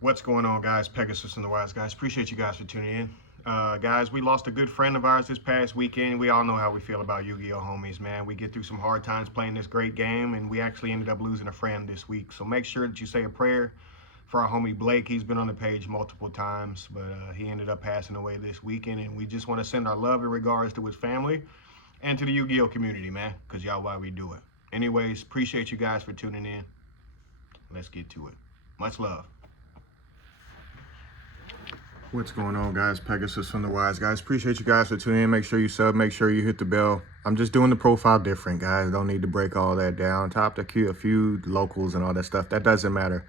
What's going on, guys? Pegasus and the Wiseguys. Appreciate you guys for tuning in. Guys, we lost a good friend of ours this past weekend. We all know how we feel about Yu-Gi-Oh homies, man. We get through some hard times playing this great game, and we actually ended up losing a friend this week. So make sure that you say a prayer for our homie Blake. He's been on the page multiple times, but he ended up passing away this weekend, and we just want to send our love and regards to his family and to the Yu-Gi-Oh community, man, because y'all why we do it. Anyways, appreciate you guys for tuning in. Let's get to it. Much love. What's going on, guys? Pegasus from the Wiseguys. Appreciate you guys for tuning in. Make sure you sub. Make sure you hit the bell. I'm just doing the profile different, guys. Don't need to break all that down. Top to a few locals and all that stuff. That doesn't matter.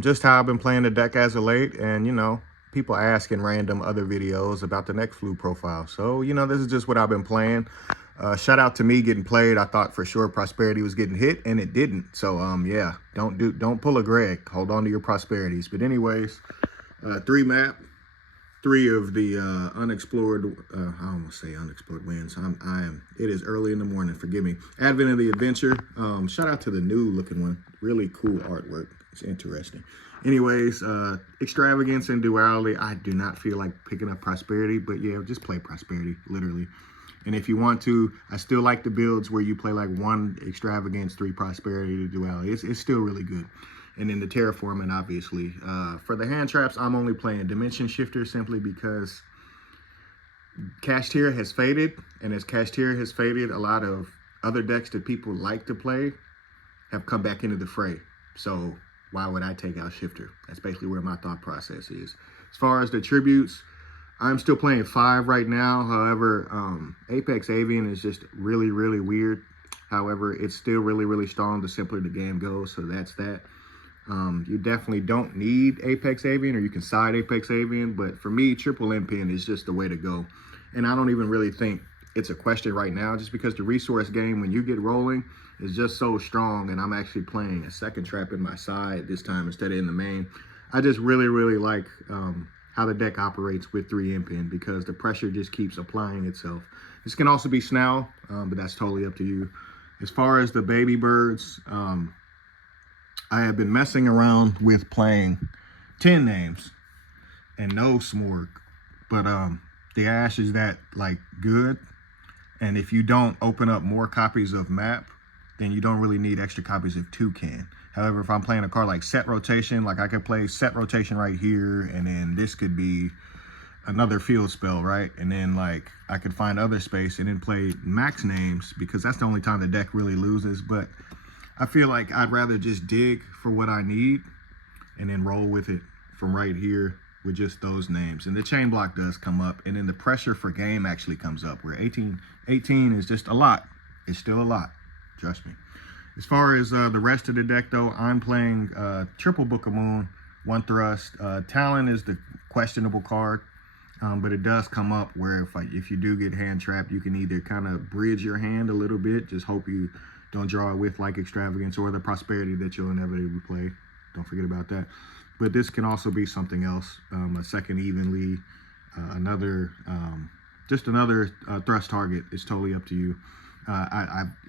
Just how I've been playing the deck as of late, and people ask in random other videos about the next flu profile. So this is just what I've been playing. Shout out to me getting played. I thought for sure Prosperity was getting hit, and it didn't. So yeah, don't pull a Greg. Hold on to your prosperities. But anyways, 3 map. 3 of the unexplored, I almost say unexplored wins. It is early in the morning, forgive me. Advent of the Adventure. Shout out to the new looking one. Really cool artwork. It's interesting. Anyways, Extravagance and Duality. I do not feel like picking up Prosperity, but yeah, just play Prosperity, literally. And if you want to, I still like the builds where you play like 1 Extravagance, 3 Prosperity to Duality. It's still really good. And then the terraforming, obviously. For the hand traps, I'm only playing Dimension Shifter simply because Cashier has faded. And as Cashier has faded, a lot of other decks that people like to play have come back into the fray. So why would I take out Shifter? That's basically where my thought process is. As far as the tributes, I'm still playing 5 right now. However, Apex Avian is just really, really weird. However, it's still really, really strong the simpler the game goes. So that's that. You definitely don't need Apex Avian, or you can side Apex Avian, but for me, triple M pin is just the way to go. And I don't even really think it's a question right now, just because the resource game, when you get rolling, is just so strong, and I'm actually playing a second trap in my side this time instead of in the main. I just really, really like how the deck operates with 3M pin, because the pressure just keeps applying itself. This can also be Snell, but that's totally up to you. As far as the baby birds, I have been messing around with playing 10 names and no Smorg, but the Ash is that like good, and if you don't open up more copies of map, then you don't really need extra copies of Toucan. However, if I'm playing a card like Set Rotation, like I could play Set Rotation right here, and then this could be another field spell, right? And then like I could find other space and then play max names, because that's the only time the deck really loses. But I feel like I'd rather just dig for what I need and then roll with it from right here with just those names. And the chain block does come up, and then the pressure for game actually comes up, where 18 is just a lot. It's still a lot, trust me. As far as the rest of the deck, though, I'm playing triple Book of Moon, 1 Thrust. Talon is the questionable card, but it does come up where if you do get hand trapped, you can either kind of bridge your hand a little bit, just hope you don't draw it with like Extravagance or the Prosperity that you'll inevitably play. Don't forget about that. But this can also be something else, a second evenly, just another thrust target. It's totally up to you.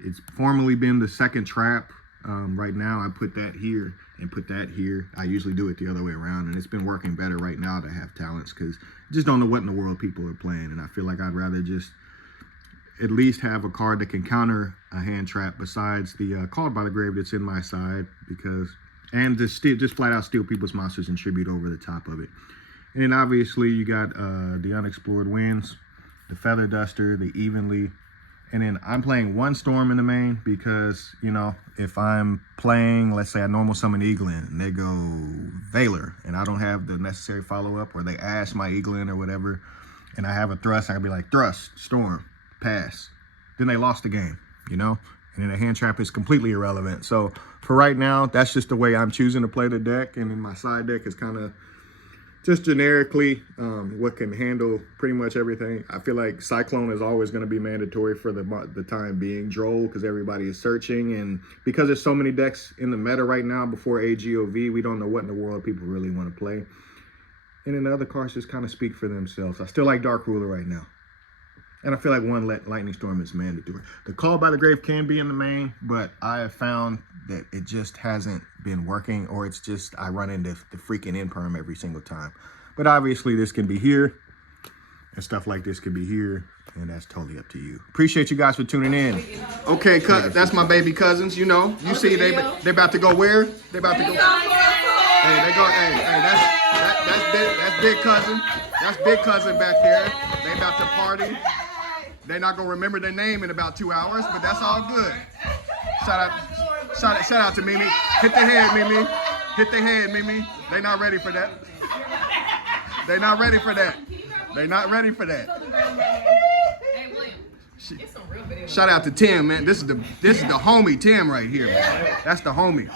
It's formerly been the second trap. Right now I put that here and put that here. I usually do it the other way around, and it's been working better right now to have talents, because I just don't know what in the world people are playing, and I feel like I'd rather just at least have a card that can counter a hand trap besides the Called by the Grave that's in my side, and just flat out steal people's monsters and tribute over the top of it. And then obviously you got the Unexplored Winds, the Feather Duster, the Evenly, and then I'm playing 1 Storm in the main, because if I'm playing, let's say I normal summon Eaglin and they go Valor and I don't have the necessary follow-up, or they ash my Eaglin or whatever, and I have a thrust, I can be like Thrust, Storm, pass. Then they lost the game, and then the hand trap is completely irrelevant. So for right now, that's just the way I'm choosing to play the deck. And then my side deck is kind of just generically what can handle pretty much everything. I feel like Cyclone is always going to be mandatory for the time being. Droll, because everybody is searching, and because there's so many decks in the meta right now before AGOV, we don't know what in the world people really want to play. And then the other cards just kind of speak for themselves. I still like Dark Ruler right now. And I feel like one lightning storm is mandatory. The call by the grave can be in the main, but I have found that it just hasn't been working, or it's just I run into the freaking in perm every single time. But obviously this can be here, and stuff like this can be here, and that's totally up to you. Appreciate you guys for tuning in. Okay, that's my baby cousins. You know, you see they about to go where? They about to go. Hey, they go. Hey, that's big cousin. That's big cousin back there. They about to party. They're not gonna remember their name in about 2 hours, but that's all good. Shout out to Mimi. Hit the head, Mimi. Hit the head, Mimi. They not ready for that. They not ready for that. They not ready for that. Shout out to Tim, man. This is the homie Tim right here, man. That's the homie.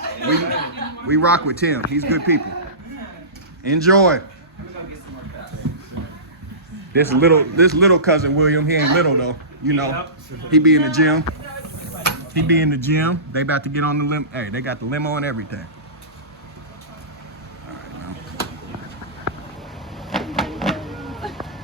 We rock with Tim. He's good people. Enjoy. This little cousin William, he ain't little though. You know, he be in the gym. He be in the gym. They about to get on the limo. Hey, they got the limo and everything.